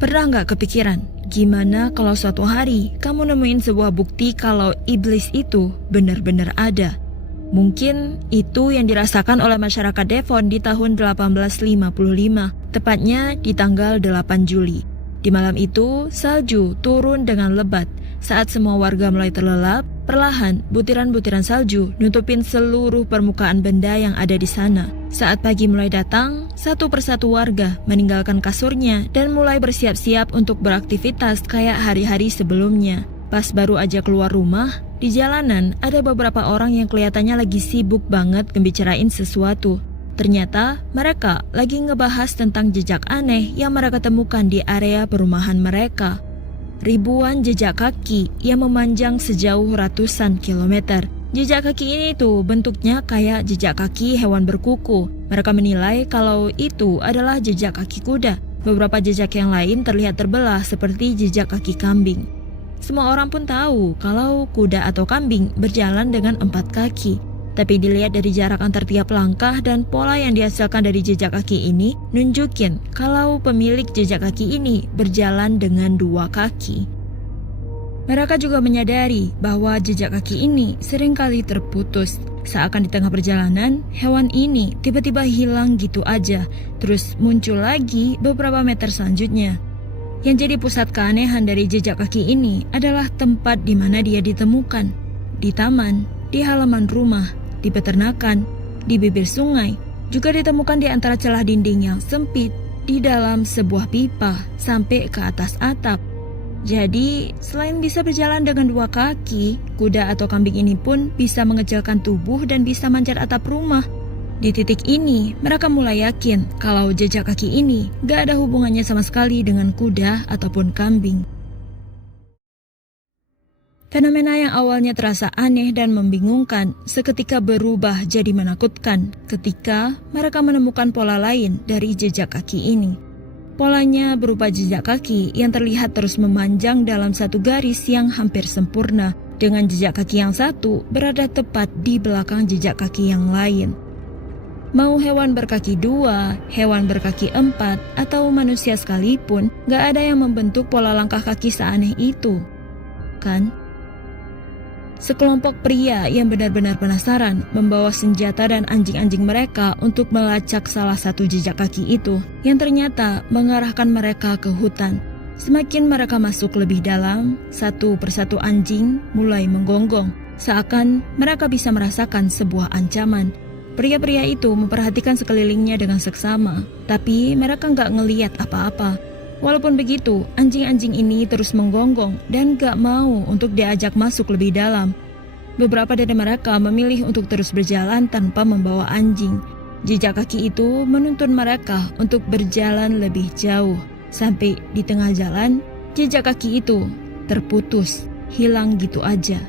Pernah nggak kepikiran, gimana kalau suatu hari kamu nemuin sebuah bukti kalau iblis itu benar-benar ada? Mungkin itu yang dirasakan oleh masyarakat Devon di tahun 1855, tepatnya di tanggal 8 Juli. Di malam itu, salju turun dengan lebat. Saat semua warga mulai terlelap, perlahan butiran-butiran salju nutupin seluruh permukaan benda yang ada di sana. Saat pagi mulai datang, satu persatu warga meninggalkan kasurnya dan mulai bersiap-siap untuk beraktivitas kayak hari-hari sebelumnya. Pas baru aja keluar rumah, di jalanan ada beberapa orang yang kelihatannya lagi sibuk banget ngebicarain sesuatu. Ternyata mereka lagi ngebahas tentang jejak aneh yang mereka temukan di area perumahan mereka. Ribuan jejak kaki yang memanjang sejauh ratusan kilometer. Jejak kaki ini tuh bentuknya kayak jejak kaki hewan berkuku. Mereka menilai kalau itu adalah jejak kaki kuda. Beberapa jejak yang lain terlihat terbelah seperti jejak kaki kambing. Semua orang pun tahu kalau kuda atau kambing berjalan dengan 4 kaki. Tapi dilihat dari jarak antar tiap langkah dan pola yang dihasilkan dari jejak kaki ini, nunjukin kalau pemilik jejak kaki ini berjalan dengan 2 kaki. Mereka juga menyadari bahwa jejak kaki ini seringkali terputus. Seakan di tengah perjalanan, hewan ini tiba-tiba hilang gitu aja, terus muncul lagi beberapa meter selanjutnya. Yang jadi pusat keanehan dari jejak kaki ini adalah tempat di mana dia ditemukan. Di taman, di halaman rumah, di peternakan, di bibir sungai, juga ditemukan di antara celah dinding yang sempit, di dalam sebuah pipa, sampai ke atas atap. Jadi, selain bisa berjalan dengan 2 kaki, kuda atau kambing ini pun bisa mengecilkan tubuh dan bisa manjat atap rumah. Di titik ini, mereka mulai yakin kalau jejak kaki ini gak ada hubungannya sama sekali dengan kuda ataupun kambing. Fenomena yang awalnya terasa aneh dan membingungkan seketika berubah jadi menakutkan ketika mereka menemukan pola lain dari jejak kaki ini. Polanya berupa jejak kaki yang terlihat terus memanjang dalam satu garis yang hampir sempurna, dengan jejak kaki yang satu berada tepat di belakang jejak kaki yang lain. Mau hewan berkaki 2, hewan berkaki 4, atau manusia sekalipun, gak ada yang membentuk pola langkah kaki seaneh itu, kan? Sekelompok pria yang benar-benar penasaran membawa senjata dan anjing-anjing mereka untuk melacak salah satu jejak kaki itu yang ternyata mengarahkan mereka ke hutan. Semakin mereka masuk lebih dalam, satu persatu anjing mulai menggonggong, seakan mereka bisa merasakan sebuah ancaman. Pria-pria itu memperhatikan sekelilingnya dengan seksama, tapi mereka nggak ngeliat apa-apa. Walaupun begitu, anjing-anjing ini terus menggonggong dan gak mau untuk diajak masuk lebih dalam. Beberapa dari mereka memilih untuk terus berjalan tanpa membawa anjing. Jejak kaki itu menuntun mereka untuk berjalan lebih jauh. Sampai di tengah jalan, jejak kaki itu terputus, hilang gitu aja.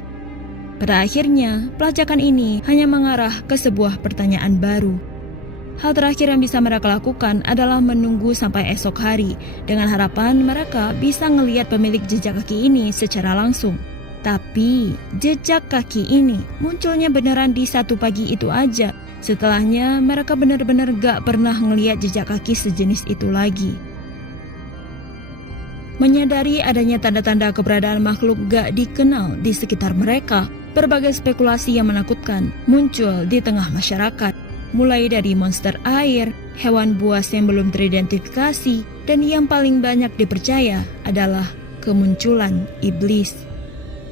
Pada akhirnya, pelacakan ini hanya mengarah ke sebuah pertanyaan baru. Hal terakhir yang bisa mereka lakukan adalah menunggu sampai esok hari, dengan harapan mereka bisa ngelihat pemilik jejak kaki ini secara langsung. Tapi, jejak kaki ini munculnya beneran di satu pagi itu aja. Setelahnya, mereka benar-benar gak pernah ngelihat jejak kaki sejenis itu lagi. Menyadari adanya tanda-tanda keberadaan makhluk gak dikenal di sekitar mereka, berbagai spekulasi yang menakutkan muncul di tengah masyarakat. Mulai dari monster air, hewan buas yang belum teridentifikasi, dan yang paling banyak dipercaya adalah kemunculan iblis.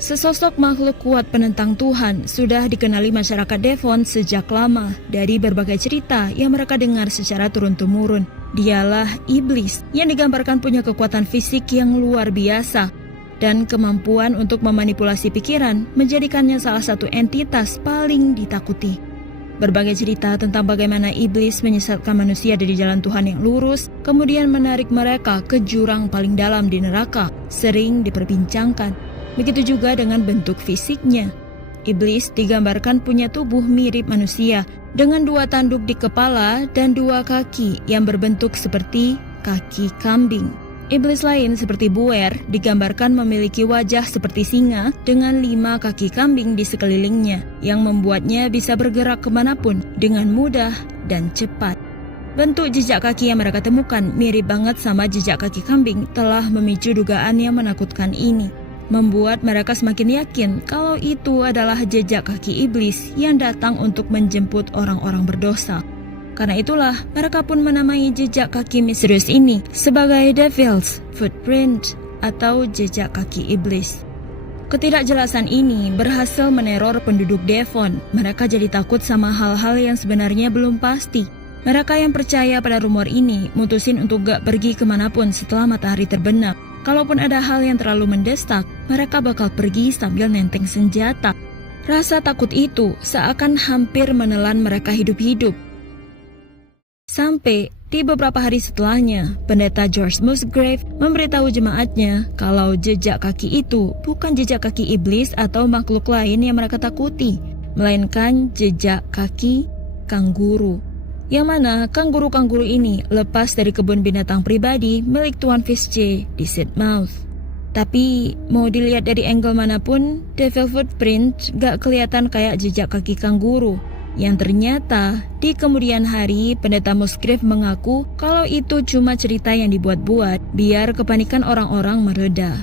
Sesosok makhluk kuat penentang Tuhan sudah dikenali masyarakat Devon sejak lama dari berbagai cerita yang mereka dengar secara turun-temurun. Dialah iblis yang digambarkan punya kekuatan fisik yang luar biasa dan kemampuan untuk memanipulasi pikiran menjadikannya salah satu entitas paling ditakuti. Berbagai cerita tentang bagaimana iblis menyesatkan manusia dari jalan Tuhan yang lurus, kemudian menarik mereka ke jurang paling dalam di neraka, sering diperbincangkan. Begitu juga dengan bentuk fisiknya. Iblis digambarkan punya tubuh mirip manusia, dengan 2 tanduk di kepala dan 2 kaki yang berbentuk seperti kaki kambing. Iblis lain seperti Buer digambarkan memiliki wajah seperti singa dengan 5 kaki kambing di sekelilingnya yang membuatnya bisa bergerak kemanapun dengan mudah dan cepat. Bentuk jejak kaki yang mereka temukan mirip banget sama jejak kaki kambing telah memicu dugaan yang menakutkan ini, membuat mereka semakin yakin kalau itu adalah jejak kaki iblis yang datang untuk menjemput orang-orang berdosa. Karena itulah mereka pun menamai jejak kaki misterius ini sebagai Devil's Footprint atau jejak kaki iblis. Ketidakjelasan ini berhasil meneror penduduk Devon. Mereka jadi takut sama hal-hal yang sebenarnya belum pasti. Mereka yang percaya pada rumor ini mutusin untuk gak pergi kemanapun setelah matahari terbenam. Kalaupun ada hal yang terlalu mendesak, mereka bakal pergi sambil nenteng senjata. Rasa takut itu seakan hampir menelan mereka hidup-hidup. Sampai di beberapa hari setelahnya, pendeta George Musgrave memberitahu jemaatnya kalau jejak kaki itu bukan jejak kaki iblis atau makhluk lain yang mereka takuti, melainkan jejak kaki kanguru. Yang mana kanguru-kanguru ini lepas dari kebun binatang pribadi milik Tuan Fitzgerald di Sidmouth. Tapi mau dilihat dari angle manapun, Devil Footprint gak kelihatan kayak jejak kaki kanguru. Yang ternyata di kemudian hari pendeta Musgrave mengaku kalau itu cuma cerita yang dibuat-buat biar kepanikan orang-orang mereda.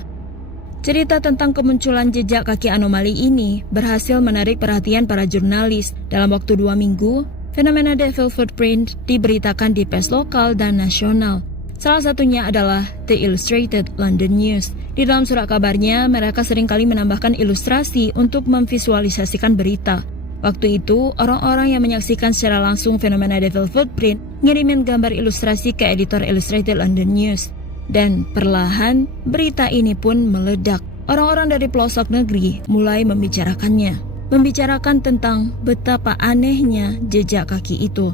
Cerita tentang kemunculan jejak kaki anomali ini berhasil menarik perhatian para jurnalis. Dalam waktu 2 minggu, fenomena Devil Footprint diberitakan di pers lokal dan nasional. Salah satunya adalah The Illustrated London News. Di dalam surat kabarnya, mereka seringkali menambahkan ilustrasi untuk memvisualisasikan berita. Waktu itu, orang-orang yang menyaksikan secara langsung fenomena Devil Footprint ngirimin gambar ilustrasi ke editor Illustrated London News. Dan perlahan, berita ini pun meledak. Orang-orang dari pelosok negeri mulai membicarakannya. Membicarakan tentang betapa anehnya jejak kaki itu.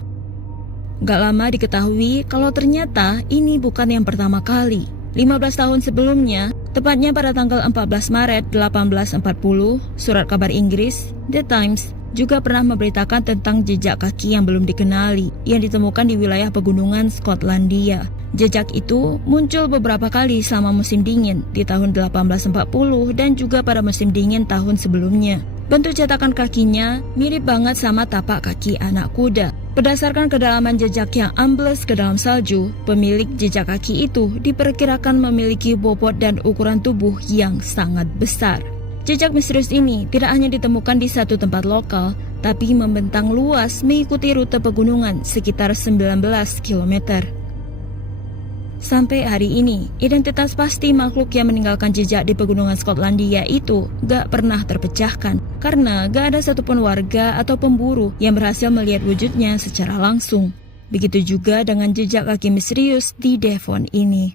Gak lama diketahui kalau ternyata ini bukan yang pertama kali. 15 tahun sebelumnya, tepatnya pada tanggal 14 Maret 1840, surat kabar Inggris, The Times, juga pernah memberitakan tentang jejak kaki yang belum dikenali yang ditemukan di wilayah pegunungan Skotlandia. Jejak itu muncul beberapa kali selama musim dingin di tahun 1840 dan juga pada musim dingin tahun sebelumnya. Bentuk cetakan kakinya mirip banget sama tapak kaki anak kuda. Berdasarkan kedalaman jejak yang ambles ke dalam salju, pemilik jejak kaki itu diperkirakan memiliki bobot dan ukuran tubuh yang sangat besar. Jejak misterius ini tidak hanya ditemukan di satu tempat lokal, tapi membentang luas mengikuti rute pegunungan sekitar 19 km. Sampai hari ini, identitas pasti makhluk yang meninggalkan jejak di pegunungan Skotlandia itu gak pernah terpecahkan, karena gak ada satupun warga atau pemburu yang berhasil melihat wujudnya secara langsung. Begitu juga dengan jejak kaki misterius di Devon ini.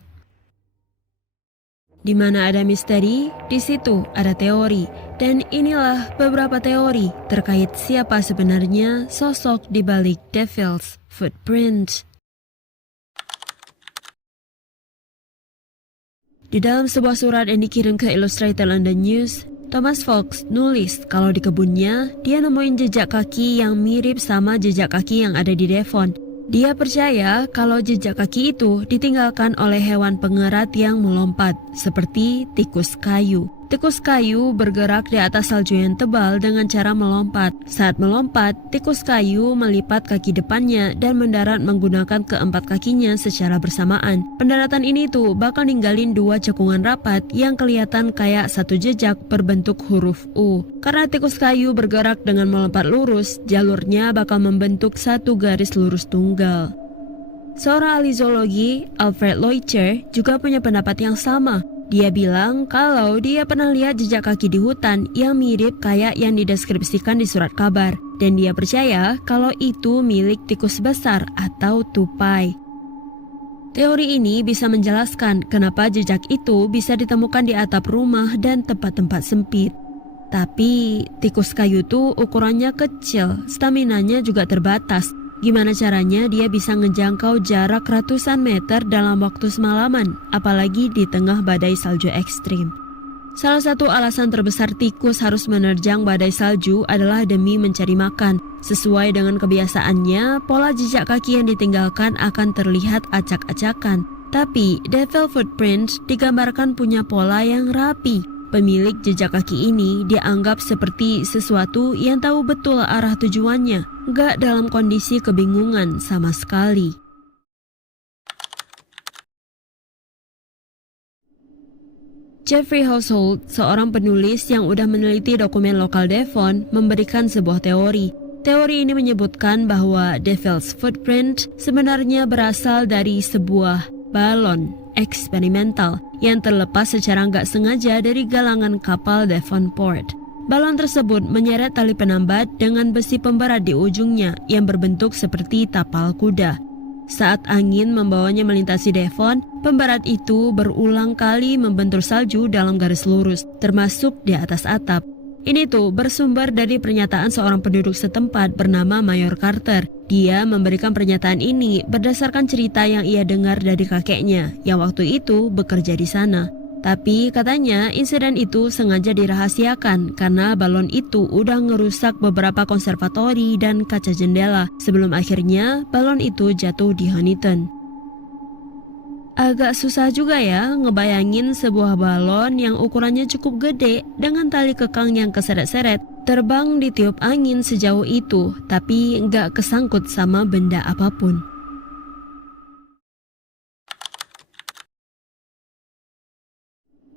Di mana ada misteri, di situ ada teori. Dan inilah beberapa teori terkait siapa sebenarnya sosok di balik Devil's Footprint. Di dalam sebuah surat yang dikirim ke Illustrated London News, Thomas Fox nulis kalau di kebunnya dia nemuin jejak kaki yang mirip sama jejak kaki yang ada di Devon. Dia percaya kalau jejak kaki itu ditinggalkan oleh hewan pengerat yang melompat, seperti tikus kayu. Tikus kayu bergerak di atas salju yang tebal dengan cara melompat. Saat melompat, tikus kayu melipat kaki depannya dan mendarat menggunakan keempat kakinya secara bersamaan. Pendaratan ini tuh bakal ninggalin 2 cekungan rapat yang kelihatan kayak satu jejak berbentuk huruf U. Karena tikus kayu bergerak dengan melompat lurus, jalurnya bakal membentuk satu garis lurus tunggal. Seorang ahli zoologi, Alfred Loitcher, juga punya pendapat yang sama. Dia bilang kalau dia pernah lihat jejak kaki di hutan yang mirip kayak yang dideskripsikan di surat kabar. Dan dia percaya kalau itu milik tikus besar atau tupai. Teori ini bisa menjelaskan kenapa jejak itu bisa ditemukan di atap rumah dan tempat-tempat sempit. Tapi tikus kayu tuh ukurannya kecil, staminanya juga terbatas. Gimana caranya dia bisa ngejangkau jarak ratusan meter dalam waktu semalaman, apalagi di tengah badai salju ekstrim. Salah satu alasan terbesar tikus harus menerjang badai salju adalah demi mencari makan. Sesuai dengan kebiasaannya, pola jejak kaki yang ditinggalkan akan terlihat acak-acakan. Tapi Devil Footprint digambarkan punya pola yang rapi. Pemilik jejak kaki ini dianggap seperti sesuatu yang tahu betul arah tujuannya, gak dalam kondisi kebingungan sama sekali. Jeffrey Household, seorang penulis yang udah meneliti dokumen lokal Devon, memberikan sebuah teori. Teori ini menyebutkan bahwa Devil's Footprint sebenarnya berasal dari sebuah balon eksperimental yang terlepas secara nggak sengaja dari galangan kapal Devonport. Balon tersebut menyeret tali penambat dengan besi pemberat di ujungnya yang berbentuk seperti tapal kuda. Saat angin membawanya melintasi Devon, pemberat itu berulang kali membentur salju dalam garis lurus, termasuk di atas atap. Ini tuh bersumber dari pernyataan seorang penduduk setempat bernama Mayor Carter. Dia memberikan pernyataan ini berdasarkan cerita yang ia dengar dari kakeknya yang waktu itu bekerja di sana. Tapi katanya insiden itu sengaja dirahasiakan karena balon itu udah ngerusak beberapa konservatori dan kaca jendela sebelum akhirnya balon itu jatuh di Huntington. Agak susah juga ya ngebayangin sebuah balon yang ukurannya cukup gede dengan tali kekang yang keseret-seret terbang di tiup angin sejauh itu tapi nggak kesangkut sama benda apapun.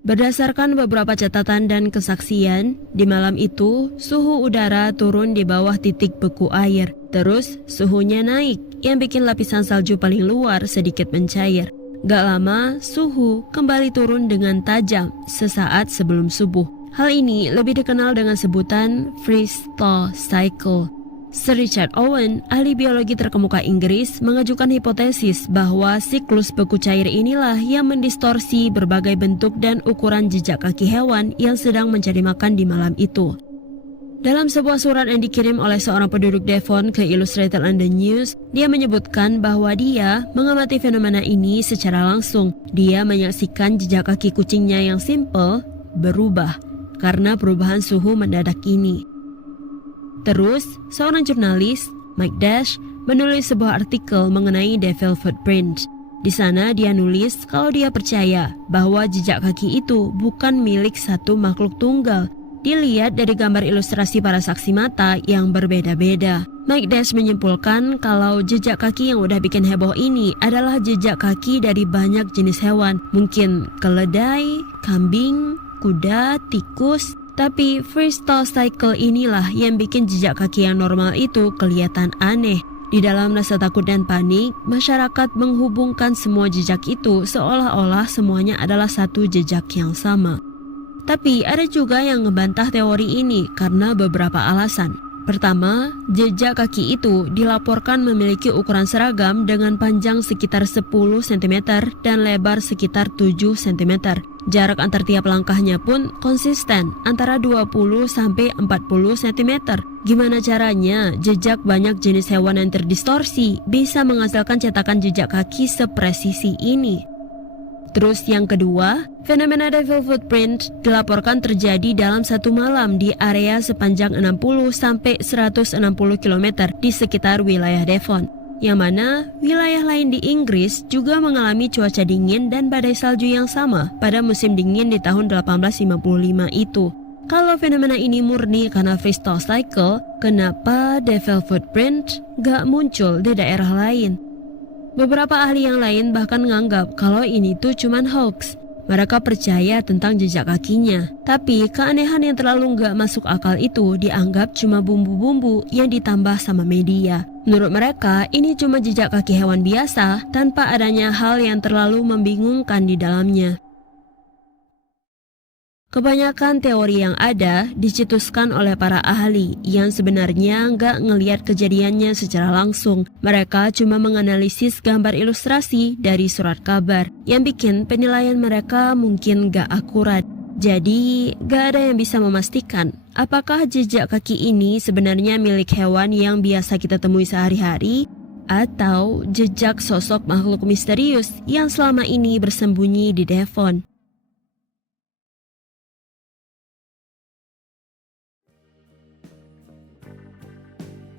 Berdasarkan beberapa catatan dan kesaksian, di malam itu suhu udara turun di bawah titik beku air. Terus suhunya naik yang bikin lapisan salju paling luar sedikit mencair. Gak lama suhu kembali turun dengan tajam sesaat sebelum subuh. Hal ini lebih dikenal dengan sebutan freeze-thaw cycle. Sir Richard Owen, ahli biologi terkemuka Inggris, mengajukan hipotesis bahwa siklus beku cair inilah yang mendistorsi berbagai bentuk dan ukuran jejak kaki hewan yang sedang mencari makan di malam itu. Dalam sebuah surat yang dikirim oleh seorang penduduk Devon ke Illustrated London News, dia menyebutkan bahwa dia mengamati fenomena ini secara langsung. Dia menyaksikan jejak kaki kucingnya yang simple berubah karena perubahan suhu mendadak ini. Terus, seorang jurnalis, Mike Dash, menulis sebuah artikel mengenai Devil Footprint. Di sana dia nulis kalau dia percaya bahwa jejak kaki itu bukan milik satu makhluk tunggal. Dilihat dari gambar ilustrasi para saksi mata yang berbeda-beda. Mike Dash menyimpulkan kalau jejak kaki yang udah bikin heboh ini adalah jejak kaki dari banyak jenis hewan. Mungkin keledai, kambing, kuda, tikus. Tapi freeze-thaw cycle inilah yang bikin jejak kaki yang normal itu kelihatan aneh. Di dalam rasa takut dan panik, masyarakat menghubungkan semua jejak itu seolah-olah semuanya adalah satu jejak yang sama. Tapi ada juga yang ngebantah teori ini karena beberapa alasan. Pertama, jejak kaki itu dilaporkan memiliki ukuran seragam dengan panjang sekitar 10 cm dan lebar sekitar 7 cm. Jarak antar tiap langkahnya pun konsisten antara 20 sampai 40 cm. Gimana caranya jejak banyak jenis hewan yang terdistorsi bisa menghasilkan cetakan jejak kaki sepresisi ini? Terus yang kedua, fenomena Devil Footprint dilaporkan terjadi dalam satu malam di area sepanjang 60 sampai 160 km di sekitar wilayah Devon. Yang mana wilayah lain di Inggris juga mengalami cuaca dingin dan badai salju yang sama pada musim dingin di tahun 1855 itu. Kalau fenomena ini murni karena freeze-thaw cycle, kenapa Devil Footprint gak muncul di daerah lain? Beberapa ahli yang lain bahkan menganggap kalau ini tuh cuman hoax. Mereka percaya tentang jejak kakinya. Tapi keanehan yang terlalu nggak masuk akal itu dianggap cuma bumbu-bumbu yang ditambah sama media. Menurut mereka, ini cuma jejak kaki hewan biasa tanpa adanya hal yang terlalu membingungkan di dalamnya. Kebanyakan teori yang ada dicetuskan oleh para ahli yang sebenarnya nggak ngelihat kejadiannya secara langsung. Mereka cuma menganalisis gambar ilustrasi dari surat kabar yang bikin penilaian mereka mungkin nggak akurat. Jadi nggak ada yang bisa memastikan apakah jejak kaki ini sebenarnya milik hewan yang biasa kita temui sehari-hari atau jejak sosok makhluk misterius yang selama ini bersembunyi di Devon.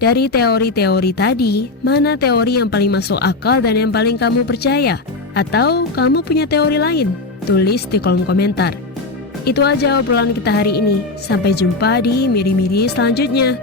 Dari teori-teori tadi, mana teori yang paling masuk akal dan yang paling kamu percaya? Atau kamu punya teori lain? Tulis di kolom komentar. Itu aja obrolan kita hari ini. Sampai jumpa di miri-miri selanjutnya.